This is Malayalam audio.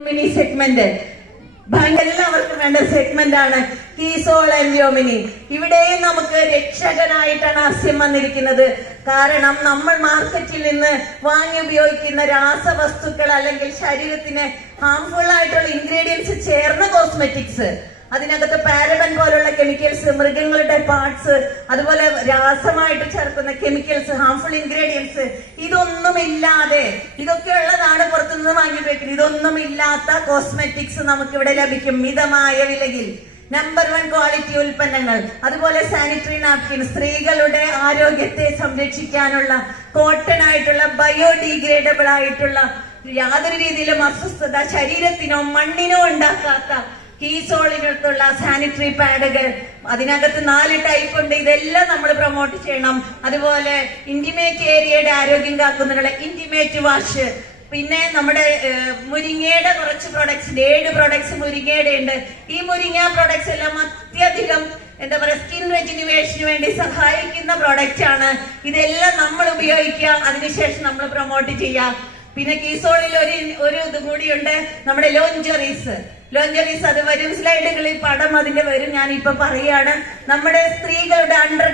മിനി സെഗ്മെന്റ് ഭയങ്കര എല്ലാവർക്കും വേണ്ട സെഗ്മെന്റ് ആണ്. കീസോൾ ആൻഡ് ഇവിടെയും നമുക്ക് രക്ഷകനായിട്ടാണ് ആസ്യം വന്നിരിക്കുന്നത്. കാരണം നമ്മൾ മാർക്കറ്റിൽ നിന്ന് വാങ്ങി ഉപയോഗിക്കുന്ന രാസവസ്തുക്കൾ അല്ലെങ്കിൽ ശരീരത്തിന് ഹാംഫുൾ ആയിട്ടുള്ള ഇൻഗ്രീഡിയൻസ് ചേർന്ന കോസ്മെറ്റിക്സ് അതിനകത്ത് പാരബൻ പോലുള്ള കെമിക്കൽസ് മൃഗങ്ങളുടെ പാർട്സ് അതുപോലെ രാസമായിട്ട് ചേർക്കുന്ന കെമിക്കൽസ് ഹാംഫുൾ ഇൻഗ്രീഡിയൻസ് ഇതൊന്നും ഇല്ലാതെ ഇതൊക്കെ ഉള്ളതാണ് പുറത്തുനിന്ന് വാങ്ങി വെക്കുന്നത് ഇതൊന്നും ഇല്ലാത്ത കോസ്മെറ്റിക്സ് നമുക്ക് ഇവിടെ ലഭിക്കും. മിതമായ വിലയിൽ. നമ്പർ വൺ ക്വാളിറ്റി ഉൽപ്പന്നങ്ങൾ. അതുപോലെ സാനിറ്ററി നാപ്കിൻ സ്ത്രീകളുടെ ആരോഗ്യത്തെ സംരക്ഷിക്കാനുള്ള കോട്ടൺ ആയിട്ടുള്ള ബയോഡിഗ്രേഡബിൾ ആയിട്ടുള്ള യാതൊരു രീതിയിലും അസ്വസ്ഥത ശരീരത്തിനോ മണ്ണിനോ ഉണ്ടാക്കാത്ത കീസോളിനടുത്തുള്ള സാനിറ്ററി പാഡുകൾ അതിനകത്ത് നാല് ടൈപ്പ് ഉണ്ട്. ഇതെല്ലാം നമ്മൾ പ്രൊമോട്ട് ചെയ്യണം. അതുപോലെ ഇന്റിമേറ്റ് ഏരിയയുടെ ആരോഗ്യം കാക്കുന്നതിനുള്ള ഇന്റിമേറ്റ് വാഷ് പിന്നെ നമ്മുടെ മുരിങ്ങയുടെ കുറച്ച് പ്രൊഡക്ട്സ് ഏഴ് പ്രൊഡക്ട്സ് മുരിങ്ങയുടെ ഉണ്ട്. ഈ മുരിങ്ങ പ്രൊഡക്ട്സ് എല്ലാം അത്യധികം എന്താ പറയാ സ്കിൻ റെജിനുവേഷന് വേണ്ടി സഹായിക്കുന്ന പ്രൊഡക്റ്റ് ആണ്. ഇതെല്ലാം നമ്മൾ ഉപയോഗിക്കുക. അതിനുശേഷം നമ്മൾ പ്രൊമോട്ട് ചെയ്യുക. പിന്നെ കീസോളിൽ ഒരു ഒരു ഇത് കൂടിയുണ്ട്. നമ്മുടെ ലോഞ്ചറീസ് ലോഞ്ചറീസ് അത് വരും. സ്ലൈഡുകളിൽ പടം അതിന്റെ വരും. ഞാൻ ഇപ്പൊ പറയാണ് നമ്മുടെ സ്ത്രീകളുടെ അണ്ടർ